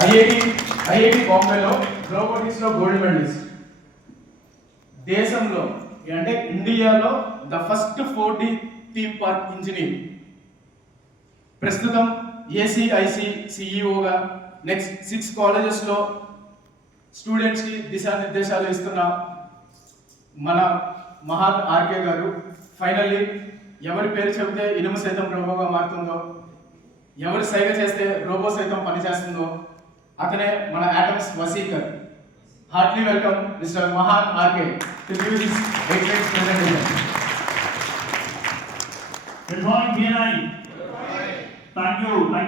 IIT బాంబేలో రోబోటిక్స్లో gold medallist. దేశంలో అంటే ఇండియాలో the first 4D theme park engineer. ప్రస్తుతం ఏసీఐసి సిఇఓగా నెక్స్ట్ 6 కాలేజెస్లో స్టూడెంట్స్కి దిశానిర్దేశాలు ఇస్తున్న మన మహాన్ ఆర్కే గారు ఫైనల్లీ ఎవరి పేరు చెబితే ఇనుము సైతం రోబోగా మారుతుందో, ఎవరు సైగ చేస్తే రోబో సైతం పనిచేస్తుందో అతనే మన ఆటమ్స్ వసీకర్. Heartily welcome mister Mahan R K to give this excellent presentation. Good morning, BNI. Thank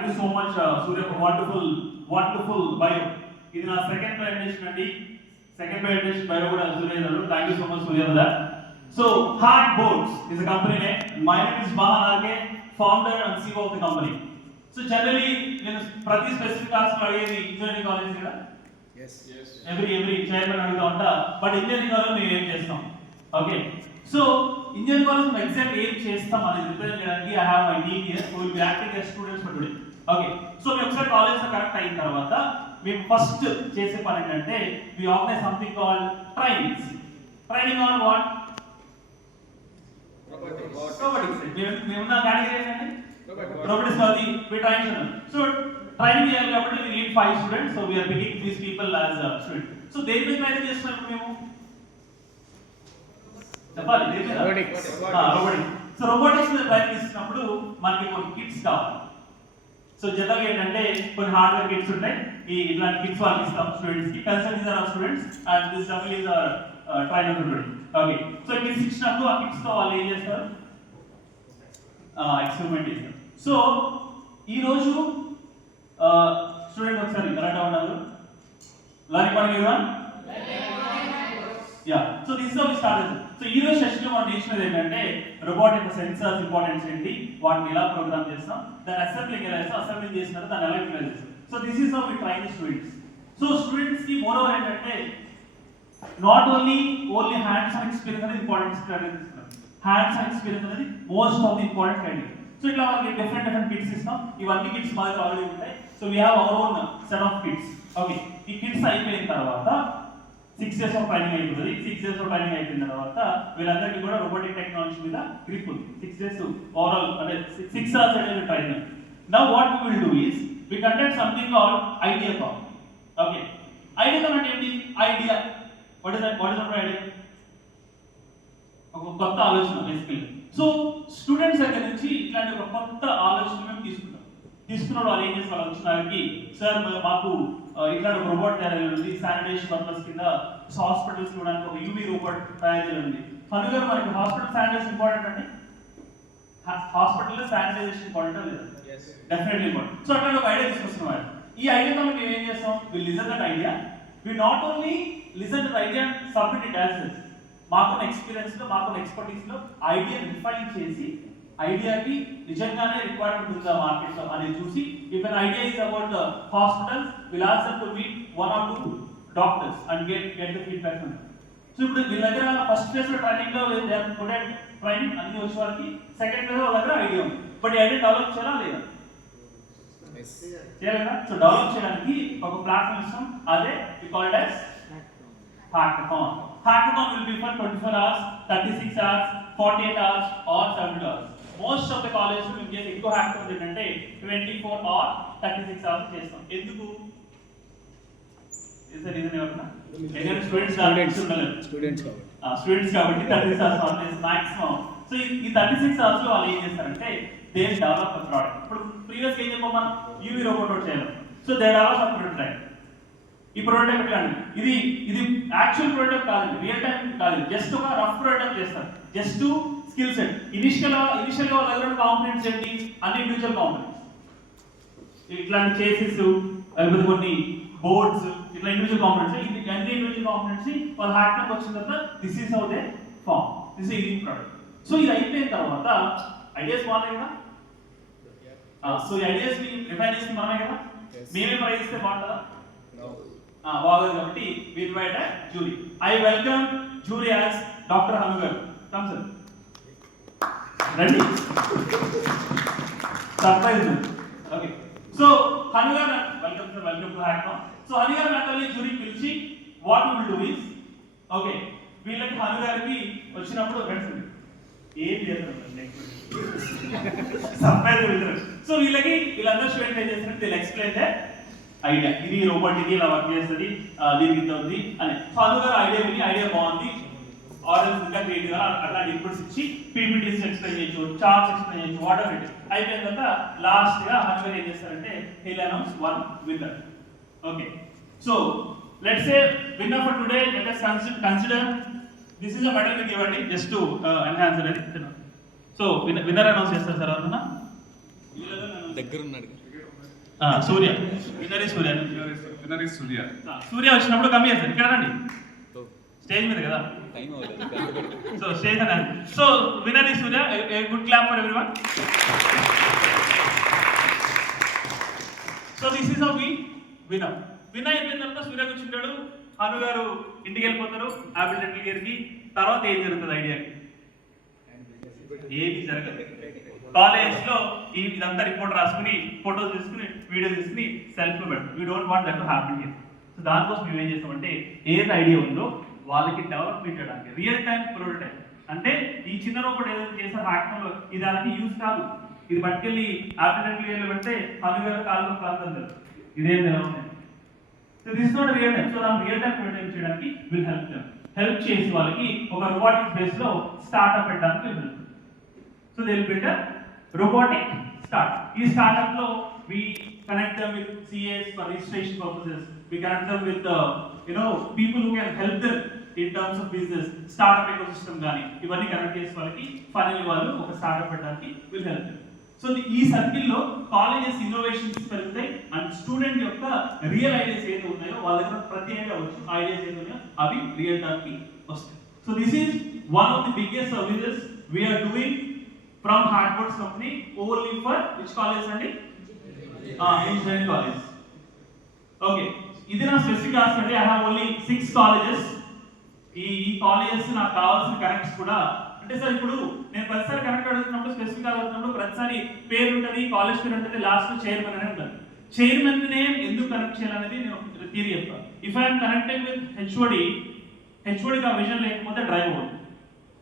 you so much, Surya, for wonderful bio. This is our second presentation, Andy. Second presentation bio kuda Surya garu. Thank you so much, Surya, for that. So, Hard Boards is a company name. My name is Mahan Arke, founder and CEO of the company. So, generally, prati specific class lo adiyedi engineering college kada. Yes. Every chairman aduguta unta, but engineering college మేము ఏం చేస్తాం? Okay. So, engineering college మేము exactly ఏం చేస్తాం అనేది represent చేయడానికి I have my team here who will be acting as students for today. Okay. So, మేము ఒకసారి కాలేజ్ లో కనెక్ట్ అయిన తర్వాత మేము ఫస్ట్ చేసే పని ఏంటంటే we organize something called trainings. Training on what? Robotics. మేము ఉన్న కేటగిరీ ఏంటంటే robotics కాదు, we train them. So, training చేయాలి కాబట్టి we need 5 students. So, we are picking these people as students. So, దేని మీద ట్రైనింగ్ చేస్తున్నాం మేము? చెప్పాలి రోబోటిక్స్. సో రోబోటిక్స్ మీద ట్రైనింగ్ ఇస్తున్నప్పుడు మనకి కొన్ని కిట్స్ కావాలి. సో జనరల్గా ఏంటంటే కొన్ని హార్డ్వేర్ కిట్స్ ఉంటాయి. ఇట్లాంటి కిట్స్ వాళ్ళకి ఇస్తాం స్టూడెంట్స్ కి. Consult is our students and this double is our trainer student. Okay. So kits ఇచ్చినప్పుడు ఆ కిట్స్ తో వాళ్ళు ఏం చేస్తారు? ఎక్స్పెరిమెంట్ చేస్తారు. సో ఈ రోజు స్టూడెంట్ ఒకసారి కరెక్ట్ అవ్వడారు లర్నింగ్ పని కదా. Yeah. So this how we started. So ఈ రోజు సెషన్ లో మనం నేర్చుకునేది ఏంటంటే రోబోట్ యొక్క సెన్సార్స్ ఇంపార్టెన్స్ ఏంటి, వాటిని ఎలా ప్రోగ్రామ్ చేస్తాం, దాని అసెంబ్లింగ్ ఎలా చేస్తాం, అసెంబ్లింగ్ చేసిన తర్వాత దాన్ని ఎలా యూటిలైజ్ చేస్తాం. So this is how we train the students. So students కి మోర్ ఓవర్ ఏంటంటే not only hands on experience అనేది ఇంపార్టెంట్ స్టడీస్ ఇస్తున్నాం. హ్యాండ్స్ ఆన్ ఎక్స్పీరియన్స్ అనేది most of the important training. So ఇట్లా వాళ్ళకి డిఫరెంట్ కిట్స్ ఇస్తాం. ఇవన్నీ కిట్స్ మా దగ్గర ఆల్రెడీ ఉంటాయి. So we have our own set of kits. Okay. ఈ కిట్స్ అయిపోయిన తర్వాత 6 years ఆఫ్ ట్రైనింగ్ అయిపోతుంది. 6 years ఆఫ్ ట్రైనింగ్ అయిపోయిన తర్వాత వీళ్ళందరికీ కూడా రోబోటిక్ టెక్నాలజీ మీద గ్రిప్ ఉంది. 6 years ఓవరాల్ అంటే 6 hours training. Now what we will do is we conduct something called idea call. Okay. Idea call అంటే ఏంటి? Idea what is idea? ఒక కొత్త ఆలోచన బేసికల్లీ. సో స్టూడెంట్స్ దగ్గర నుంచి ఇట్లాంటి ఒక కొత్త ఆలోచన మేము తీసుకున్న వాళ్ళు ఏం చేస్తారు? వచ్చినారికి సార్ మాకు ఇట్లాంటి ఒక రోబోట్ తయారు ఉంది, శానిటేషన్ పర్పస్ కింద హాస్పిటల్స్ చూడడానికి ఒక యూవీ రోబోట్ తయారు ఉంది. కనుక మనకి హాస్పిటల్ శానిటేషన్ ఇంపార్టెంట్ అండి. హాస్పిటల్ శానిటైజేషన్ ఇంపార్టెంట్ లేదా? Definitely important. సో అట్లా ఒక ఐడియా తీసుకొస్తున్నాం. ఈ ఐడియాతో మేము ఏం చేస్తాం? We listen that idea. We not only listen that idea and submit it as this. మాకున్న ఎక్స్పీరియన్స్ లో మాకున్న ఎక్స్పర్టీస్ లో ఐడియా రిఫైన్ చేసి ఐడియాకి నిజంగానే రిక్వైర్మెంట్ ఉందా మార్కెట్ లో అనేది చూసి if an idea is about the hospitals we'll ask them to meet 1 or 2 doctors and get the feedback from them. So ఇప్పుడు వీళ్ళ దగ్గర ఫస్ట్ ఫేజ్ లో ట్రైనింగ్ లో ట్రైనింగ్ అన్ని వచ్చే వాళ్ళకి సెకండ్ ఫేజ్ లో వాళ్ళ దగ్గర ఐడియా ఉంది. బట్ ఈ ఐడియా డెవలప్ చేయాలా లేదా? చేయాలి. సో డెవలప్ చేయడానికి ఒక ప్లాట్ఫామ్ ఇస్తాం. అదే we call it as hackathon. Hackathon will be for 24 hours, 36 hours, 48 hours or 70 hours. Most of the colleges మేము చేసే ఎక్కువ హ్యాకథాన్ ఏంటంటే 24 or 36 hours చేస్తాం. ఎందుకు? ఇస్ ద రీజన్ ఏమన్నా? ఎందుకంటే స్టూడెంట్స్ కాబట్టి 36 hours is maximum. సో ఈ 36 hours లో వాళ్ళు ఏం చేస్తారంటే దే డెవలప్ అ ప్రోడక్ట్. ఇప్పుడు ప్రీవియస్ ఏం చెప్పాం మనం? యూవీ రోబోట్ చేయాలి. So they develop a prototype. ఈ ప్రోటోటైప్ ఎట్లా అండి? ఇది యాక్చువల్ ప్రోటోటైప్ కాదు, రియల్ టైం కాదు, జస్ట్ ఒక రఫ్ ప్రోటోటైప్ చేస్తారు. Just skill set. ఇనిషియల్ గా వాళ్ళ దగ్గర కాంపోనెంట్స్ ఏంటి? అన్ని ఇండివిజువల్ కాంపోనెంట్స్. ఇట్లాంటి చేసెస్ లేకపోతే కొన్ని బోర్డ్స్ ఇట్లా ఇండివిజువల్ కాంపోనెంట్స్. అన్ని ఇండివిజువల్ కాంపోనెంట్స్ వాళ్ళ హ్యాక్టాన్ వచ్చిన తర్వాత this is how they form. This is unique product. So ఇది అయిపోయిన తర్వాత ఐడియాస్ బాగున్నాయి కదా. సో ఈ ఐడియాస్ ని రిఫైన్ చేసి మనమే కదా, మేమే ప్రైజ్ ఇస్తే బాగుంటుందా? బాగుంది. కాబట్టి we invite a jury. I welcome jury as Dr. Hanu garu. Come sir. Ready? Surprise. Okay. So Hanu garu, welcome. Sir welcome to hackathon. So Hani గారు నాకల్ని జ్యూరీ పిలిచి what will do is okay వీళ్ళకి హను గారికి వచ్చినప్పుడు ఏం చేస్తారు surprise వెళ్తారు. So వీళ్ళందరూ స్టూడెంట్ ఏం చేస్తారు దే ఎక్స్ప్లెయిన్ ద ఐడియా, ఇది రోబోట్ ఇలా వర్క్ చేస్తుంది, దీనికి ఇంత ఉంది అని. సో హను గారు ఐడియా విని ఐడియా బాగుంది, ఆర్డర్స్ ఇంకా క్రియేట్ గా అట్లాంటి ఇన్పుట్స్ ఇచ్చి పీపీటీస్ ఎక్స్ప్లెయిన్ చేయొచ్చు, చార్ట్స్ ఎక్స్ప్లెయిన్ చేయొచ్చు, వాటర్ ఇట్ అయిపోయిన తర్వాత లాస్ట్ గా హను గారు ఏం చేస్తారంటే he'll announce one winner. Okay so let's say winner for today let us consider this is a medal మీకు ఇవ్వండి జస్ట్ టు ఎన్హాన్స్ అది. సో విన్నర్ అనౌన్స్ చేస్తారు సార్ ఎవరన్నా దగ్గర ఉన్నాడు సూర్య. విన్నర్ ఇస్ సూర్య. సూర్య వచ్చినప్పుడు కమ్మి చేస్తారు ఇక్కడ రండి స్టేజ్ మీద కదా. టైం అవ్వలేదు సో స్టేజ్ అన్నారు. So winner is Surya. A good clap for everyone. So this is how we winner. Win అయిపోయిన తర్వాత సూర్య కూర్చుంటాడు, హను గారు ఇంటికి వెళ్ళిపోతారు ఆపిల్ డెంటల్ గారికి. తర్వాత ఏం జరుగుతుంది ఐడియాకి? ఏమి జరగదు. కాలేజ్ లో ఇదంతా రిపోర్ట్ రాసుకుని ఫోటోస్ తీసుకుని వీడియో తీసుకుని సెల్ఫ్ లో పెడతాం. We don't want that to happen here. So దానికోసం మేము ఏం చేస్తామంటే ఏదైతే ఐడియా ఉందో వాళ్ళకి డెవలప్మెంట్ చేయడానికి రియల్ టైం ప్రోటోటైప్ అంటే ఈ చిన్న రోబోట్ ఏదైతే చేసే హ్యాకథాన్ లో ఇది దానికి యూజ్ కాదు. ఇది పట్టుకెళ్ళి ఆపిల్ డెంటల్ పెడితే హను గారు కాళ్ళు కాలుతుంది, ఇదేం development. So this not real time. So మనం రియల్ టైం ప్రోటోటైప్ చేయడానికి విల్ హెల్ప్ దెమ్. హెల్ప్ చేసి వాళ్ళకి ఒక రోబోటిక్స్ బేస్ లో స్టార్ట్అప్ పెట్టడానికి will help. So they will build robotic start. ఈ startup లో we connect them with CAs for registration purposes. We connect them with people who can help them in terms of business, startup ecosystem గాని ఇవన్నీ connect చేసి వాళ్ళకి final వాళ్ళు ఒక startup పెట్టడానికి will help them. So ఈ circle లో colleges innovations పెరుగుతాయి అండ్ స్టూడెంట్ యొక్క రియల్ ఐడియాస్ ఏదైతే ఉన్నాయో వాళ్ళ దగ్గర ప్రతి ఐడియా వచ్చు, ఐడియాస్ ఏదైతే ఉన్నాయో అవి రియల్ టైం కి వస్తాయి. So this is one of the biggest services we are doing from Hardboards company only for which college andi engineering college. Okay, ఇది నా స్పెసిఫిక్ ఆస్క్ అండి. I have only 6 colleges. ఈ colleges నాకు కావాల్సిన connects కూడా అంటే సార్ ఇప్పుడు నేను ప్రతిసారి కనెక్ట్ అడుగుతున్నప్పుడు స్పెసిఫిక్ అడుగుతున్నప్పుడు ప్రతిసారి పేరు ఉంటుంది, కాలేజ్ పేరు ఉంటుంది, లాస్ట్ లో చైర్మన్ అనే ఉంటుంది. చైర్మన్ నే ఎందుకు కనెక్ట్ చేయాలనేది నేను థియరీ చెప్తాను. If I'm connected with HOD కా విజన్ లేకపోతే డ్రైవ్ అవుతుంది.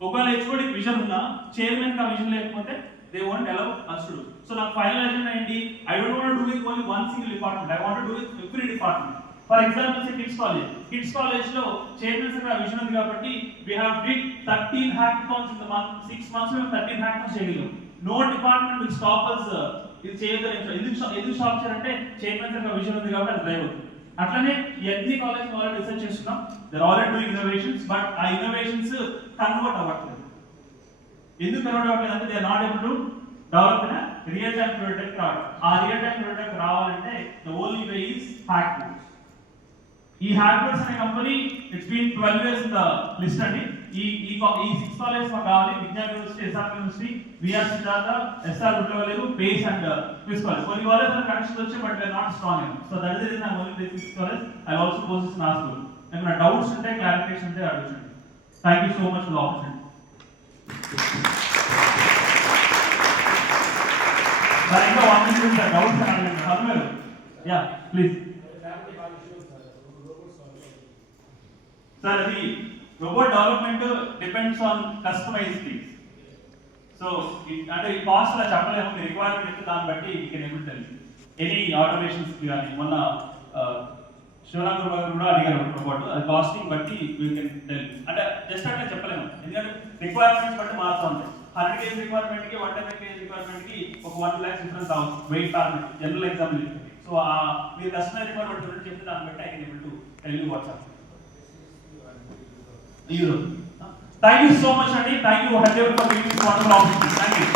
ఒకవేళ హెచ్ఓడి విజన్ ఉన్నా చైర్మన్ కా విజన్ లేకపోతే they won't allow us to do. So నాకు ఫైనల్ విజన్ ఏంటి? I don't want to do with only one single department. I want to do with every department. For example, say kids college లో chairman కా vision ఉంది కాబట్టి we have did 13 hackathons in the month. 6 months మేము 13 hackathons చేయగలం. No department will stop us. ఇది చేయగలం. ఎందుకు stop చేయాలంటే చైర్మన్ కా విజన్ ఉంది కాబట్టి అది డ్రైవ్ అవుతుంది. అట్లనే ఎన్ని కాలేజ్ ఆల్రెడీ రీసెర్చ్ చేస్తున్నాం. They are already doing innovations but ఆ ఇన్నోవేషన్స్ కన్వర్ట్ అవ్వట్లేదు. ఎందుకు కన్వర్ట్ అవ్వట్లేదు అంటే they are not able to develop in real time prototype రావడం. ఆ రియల్ టైం ప్రోటోటైప్ రావాలంటే the only way is Hackboards. ఈ హ్యాక్బోర్డ్స్ అనే company it's been 12 years in the list అండి. ఈ 6 కాలేజెస్ మాకు కావాలి. Vignan university, S R university, V R Siddhartha, S R Gudlavalleru, Pace and QIS college. కొన్ని కాలేజ్ కనెక్షన్స్ వచ్చాయి but they are not strong enough. So that is the reason I only place 6 college. I also post in ask. ఏమైనా doubts ఉంటే clarification ఉంటే అడగండి. Thank you so much for the opportunity. Sir ఇంకా 1 minute ఉంది sir. Doubts అడగండి. Hello ya please sir. అది robot development depends on customised things. So అంటే ఈ కాస్ట్ అలా చెప్పలేము. మీ రిక్వైర్మెంట్ ఎంత దాన్ని బట్టి you can able tell any automations కానీ. మొన్న శివరాంగ్ గారు కూడా అడిగారు రోబోట్, అది కాస్టింగ్ బట్టి యూ కెన్ టెల్. అంటే జస్ట్ అట్లా చెప్పలేము ఎందుకంటే రిక్వైర్మెంట్స్ బట్టి మారుతూ ఉంటాయి. 100 kg రిక్వైర్మెంట్ కి 110 kg రిక్వైర్మెంట్ కి ఒక 1 lakh డిఫరెన్స్ అవ్వచ్చు weight parameter general example. So మీరు కస్టమర్ రిక్వైర్మెంట్ గురించి చెప్తే దాన్ని బట్టి I can able to tell you what's up. Thank you so much, Andy. Thank you, Hajjur, for giving this wonderful opportunity. Thank you.